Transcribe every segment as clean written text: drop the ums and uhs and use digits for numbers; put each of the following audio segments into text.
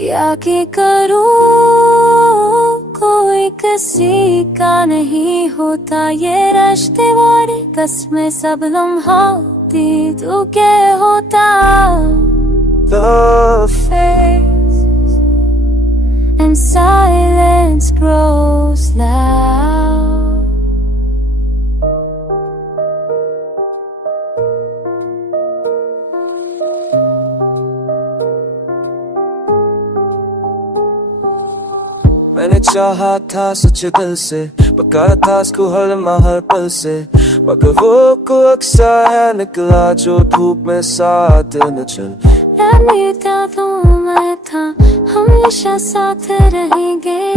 या कि करूं, कोई किसी का नहीं होता ये रिश्ते वाले कसमें सब लम्हाती तू क्या होता। The face and silence grows loud. मैंने चाहा था सच्चे दिल से, पकाया था इसको हर हर पल से, मगर वो को अक्सर निकला जो धूप में साथ न चल। था तो मैं था हमेशा साथ रहेंगे,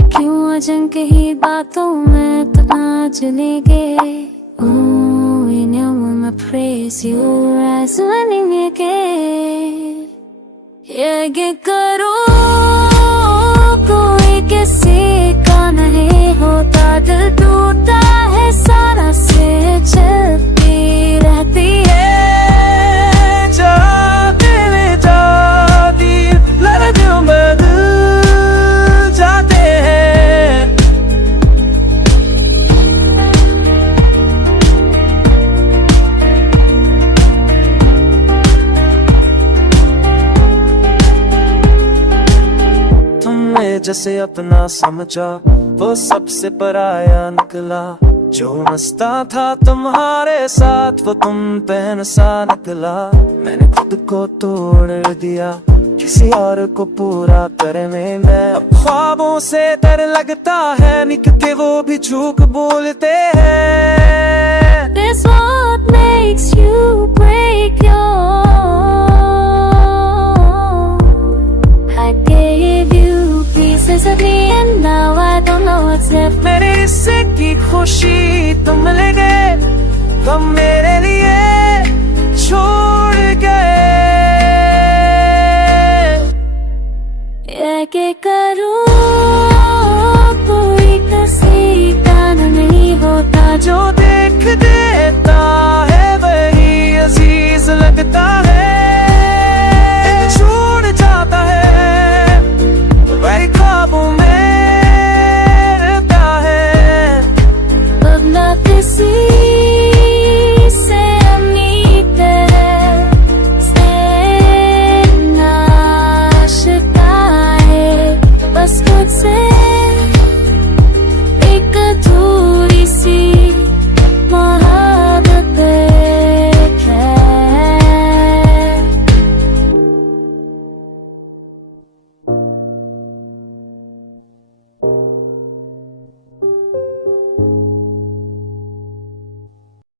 क्यों अजन के ही बातों में तना चलेंगे। Oh, you know when I praise you as running again. ये करो कोई किसी का नहीं होता, दिल टूटा है सारा से चलती रहती है। जैसे अपना समझा वो सबसे पराया निकला, जो मस्ता था तुम्हारे साथ वो तुम पे नशा निकला। मैंने खुद को तोड़ दिया किसी और को पूरा करने में, अब ख्वाबों से डर लगता है निकते वो भी झूठ बोलते हैं। That's what makes you break your, I gave you pieces of me and now I don't know what's left. मेरे हिस्से की खुशी तुम ले गए, तुम मेरे लिए छोड़ गए। ये क्या करूं